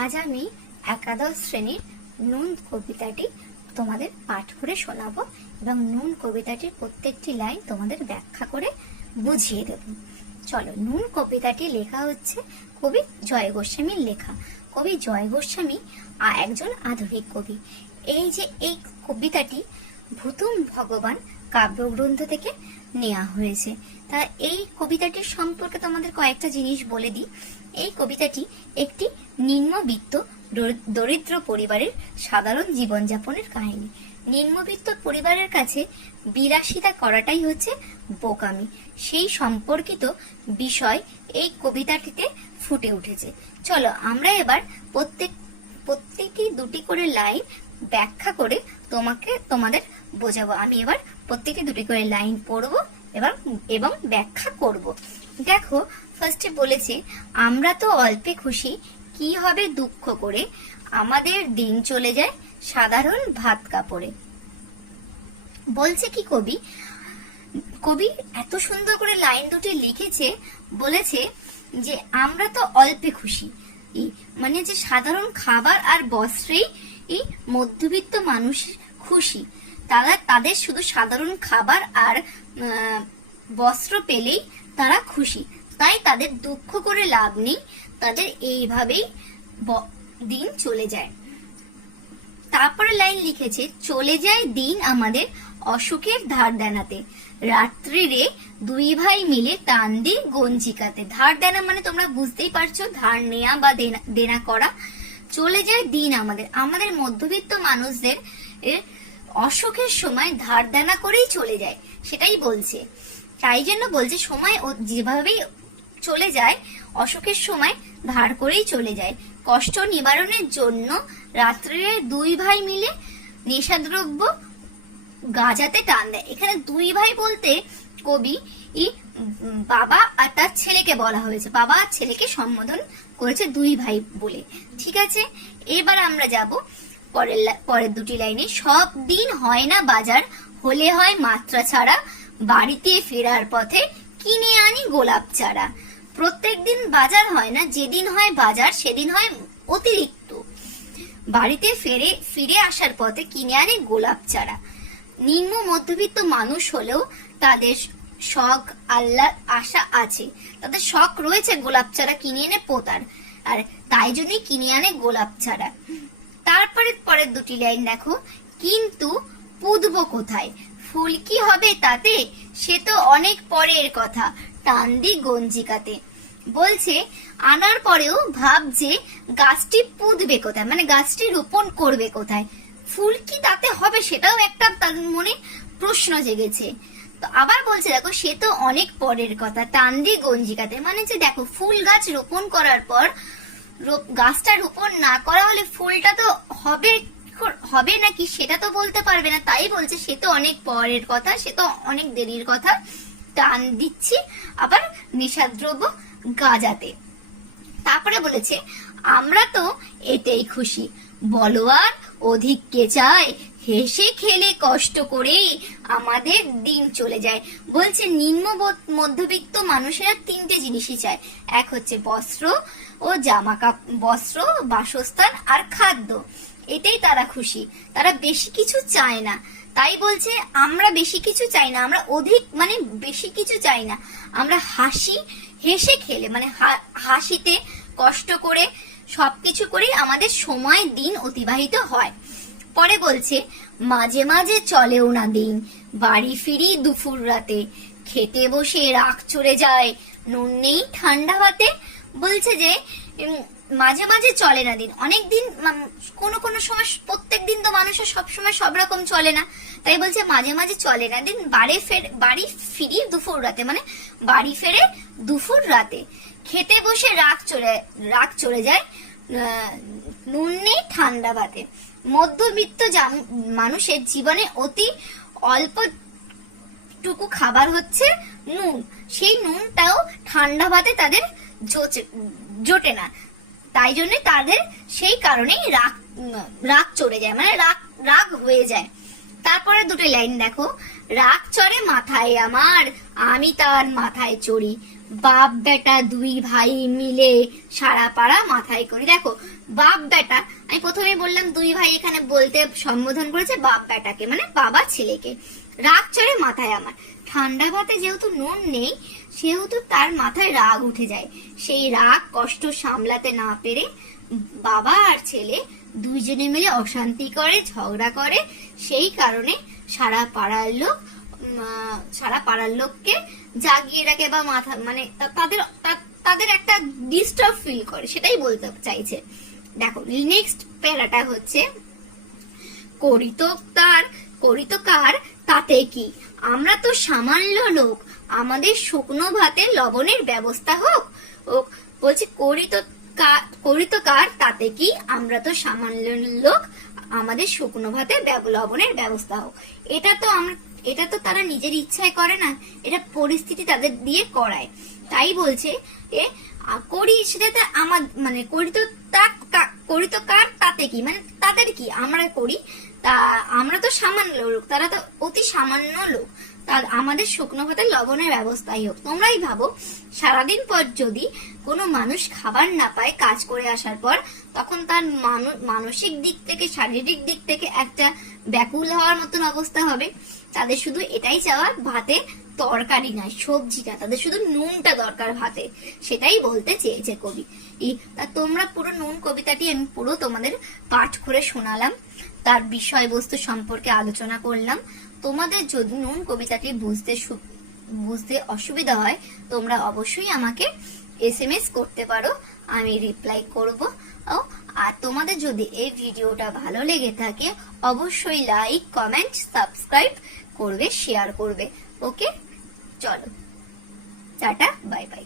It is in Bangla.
আজ আমি একাদশ শ্রেণীর নুন কবিতাটি তোমাদের পাঠ করে শোনাবো এবং নুন কবিতাটির প্রত্যেকটি লাইন তোমাদের ব্যাখ্যা করে বুঝিয়ে দেব। চলো, নুন কবিতাটি লেখা হচ্ছে কবি জয় গোস্বামীর লেখা। কবি জয় গোস্বামী একজন আধুনিক কবি। এই কবিতাটি ভুতুম ভগবান কাব্যগ্রন্থ থেকে নেওয়া হয়েছে। তা এই কবিতাটির সম্পর্কে তোমাদের কয়েকটা জিনিস বলে দিই। এই কবিতাটি একটি নিম্নবিত্ত দরিদ্র পরিবারের সাধারণ জীবনযাপনের কাহিনী। নিম্নবিত্ত পরিবারের কাছে বিলাসিতা করাটাই হচ্ছে বোকামি, সেই সম্পর্কিত বিষয় এই কবিতাটিতে ফুটে উঠেছে। চলো আমরা এবার প্রত্যেকটি দুটি করে লাইন ব্যাখ্যা করে তোমাদের বোঝাবো। আমি এবার প্রত্যেকটি দুটি করে লাইন পড়বো এবং ব্যাখ্যা করব। দেখো, ফার্স্টে বলেছে, আমরা তো অল্পে খুশি, কি হবে দুঃখ করে, আমাদের দিন চলে যায় সাধারণ ভাত কাপড়ে। বলছে কি কবি এত সুন্দর করে লাইন দুটি লিখেছে, বলেছে যে আমরা তো অল্পে খুশি, মানে যে সাধারণ খাবার আর বস্ত্রেই মধ্যবিত্ত মানুষ খুশি। তাদের শুধু সাধারণ খাবার আর বস্ত্র পেলেই তারা খুশি, তাই তাদের দুঃখ করে লাভ নেই, তাদের এইভাবেই দিন চলে যায়। তারপরে লাইন লিখেছে, চলে যায় দিন আমাদের অসুখের ধার দেনাতে, রাত্রিরে দুই ভাই মিলে টান দি গঞ্জিকাতে। ধার দেনা মানে তোমরা বুঝতেই পারছো, ধার নেয়া বা দেনা করা। চলে যায় দিন আমাদের মধ্যবিত্ত মানুষদের অসুখের সময় ধার দেনা করেই চলে যায়, সেটাই বলছে। তাই জন্য বলছে সময় যেভাবেই চলে যায়, অসুখের সময় ধার করেই চলে যায়। কষ্ট নিবারণের জন্য রাত্রে দুই ভাই মিলে নেশাদ্রব্য গাঁজাতে টান দেয়। এখানে দুই ভাই বলতে কবি বাবা আর তার ছেলেকে বলা হয়েছে, বাবা আর ছেলেকে সম্বোধন করেছে দুই ভাই বলে। ঠিক আছে, এবার আমরা যাব পরের দুটি লাইনে। সব দিন হয় না বাজার, হলে হয় মাত্রা ছাড়া, বাড়িতে ফেরার পথে কিনে আনি গোলাপ চারা। প্রত্যেক দিন বাজার হয় না, যেদিন হয় বাজার সেদিন হয় অতিরিক্ত, বাড়িতে ফিরে আসার পথে কিনে আনে গোলাপ চারা। নিম্ন মধ্যবিত্ত মানুষ হলেও তাদের শখ আল্লাহর আশা আছে, তাদের শখ রয়েছে গোলাপ চারা কিনে এনে পোতার, আর তাই জন্যই কিনে আনে গোলাপ চারা। তারপরে পরের দুটি লাইন দেখো, কিন্তু পুঁতবো কোথায়, ফুল কি হবে তাতে, সে তো অনেক পরের কথা, টান দি গঞ্জিকাতে। বলছে আনার পরেও ভাবছে গাছটি পুঁতবে কোথায়, মানে গাছটি রোপণ করবে কোথায়, ফুল কি তাতে হবে সেটাও একটা তার মনে প্রশ্ন জেগেছে। তো আবার বলছে দেখো, সে তো অনেক পরের কথা, টান দি গঞ্জিকাতে, মানে যে দেখো ফুল গাছ রোপণ করার পর গাছটা রোপণ না করা হলে ফুলটা তো হবে নাকি সেটা তো বলতে পারবে না, তাই বলছে সে তো অনেক পরের কথা, সে তো অনেক দেরির কথা, টান দিচ্ছি আবার নেশাদ্রব্য গাঁজাতে। তারপরে বলেছে আমরা তো এতেই খুশি, বলো আর অধিক কে চায়, হেসে খেলে কষ্ট করে আমাদের দিন চলে যায়। বলছে নিম্ন মধ্যবিত্ত মানুষেরা তিনটে জিনিসই চায়, এক হচ্ছে বস্ত্র ও বস্ত্র, বাসস্থান আর খাদ্য, এতেই তারা খুশি, তারা বেশি কিছু চায় না। তাই বলছে আমরা বেশি কিছু চাই না, আমরা অধিক মানে বেশি কিছু চাই না, আমরা হেসে খেলে মানে হাসিতে কষ্ট করে সবকিছু করে আমাদের সময় দিন অতিবাহিত হয়। পরে বলছে মাঝে মাঝে চলেও না দিন, বাড়ি ফিরি দুপুর রাতে, খেতে বসে রাগ চড়ে যায়, নুন নেই ঠান্ডা ভাতে। বলছে যে মাঝে মাঝে চলে না দিন, অনেক দিন কোনো সময়, প্রত্যেক দিন তো মানুষের সবসময় সব রকম চলে না, তাই বলছে মাঝে মাঝে চলে না দিন, বাড়ি ফিরি দুপুর রাতে, মানে বাড়ি ফেরে দুপুর রাতে, খেতে বসে রাগ চলে যায়, নুন নেই ঠান্ডা ভাতে। মধ্যবিত্ত মানুষের জীবনে অতি অল্পটুকু খাবার হচ্ছে নুন, সেই নুনটাও ঠান্ডা ভাতে তাদের জোটে না, তাই জন্য তাদের সেই কারণেই রাগ চড়ে যায়, মানে রাগ হয়ে যায়। তারপরে দুটো লাইন দেখো, রাগ চড়ে মাথায় আমার, আমি তার মাথায় চড়ি, বাপ বেটা দুই ভাই মিলে সারা পাড়া মাথায় করি। দেখো বাপ বেটা, আমি প্রথমে বললাম দুই ভাই এখানে বলতে সম্বোধন করেছে বাপ বেটাকে, মানে বাবা ছেলেকে। রাগ চড়ে মাথায় আমার, ঠান্ডা ভাতে যেহেতু নুন নেই সেহেতু তার মাথায় রাগ উঠে যায়। সেই রাগ কষ্ট সামলাতে না পেরে বাবা আর ছেলে দুইজনে মিলে অশান্তি করে, ঝগড়া করে। সেই কারণে সারা পাড়ার লোককে জাগিয়ে রাখে বা মাথা মানে তাদের একটা ডিস্টার্ব ফিল করে, সেটাই বলতে চাইছে। দেখো নেক্সট প্যারাটা হচ্ছে করিত কার তাতে কি, আমরা তো সামান্য লোক, আমাদের শুকনো ভাতে লবণের ব্যবস্থা হোক। বলছে করিত কার তাতে কি, আমরা তো সামান্য লোক, আমাদের শুকনো ভাতে লবণের ব্যবস্থা হোক। এটা তো তারা নিজের ইচ্ছায় করে না, এটা পরিস্থিতি তাদের দিয়ে করায়। তাই বলছে করি সেটা আমার মানে করিত কার তাতে কি, মানে তাদের কি, আমরা করি, তা আমরা তো সামান্য লোক, তারা তো অতি সামান্য লোক, তার আমাদের শুকনো ভাতে লবণের ব্যবস্থাই হোক। তোমরাই ভাবো সারাদিন পর যদি কোনো মানুষ খাবার না পায় কাজ করে আসার পর, তখন তার মানসিক দিক থেকে শারীরিক দিক থেকে একটা ব্যাকুল হওয়ার মতন অবস্থা হবে। তাদের শুধু এটাই চাওয়া, ভাতে তরকারি নয় সবজিটা, তাদের শুধু নুনটা দরকার ভাতে, সেটাই বলতে চেয়েছে কবি। তা তোমরা পুরো নুন কবিতাটি আমি পুরো তোমাদের পাঠ করে শোনালাম, তার বিষয়বস্তু সম্পর্কে আলোচনা করলাম। তোমাদের যদি নুন কবিতাটি বুঝতে অসুবিধা হয় তোমরা অবশ্যই আমাকে SMS করতে পারো, আমি রিপ্লাই করব। আর তোমাদের যদি এই ভিডিওটা ভালো লেগে থাকে অবশ্যই লাইক, কমেন্ট, সাবস্ক্রাইব করবে, শেয়ার করবে। ওকে, চলো টাটা, বাই বাই।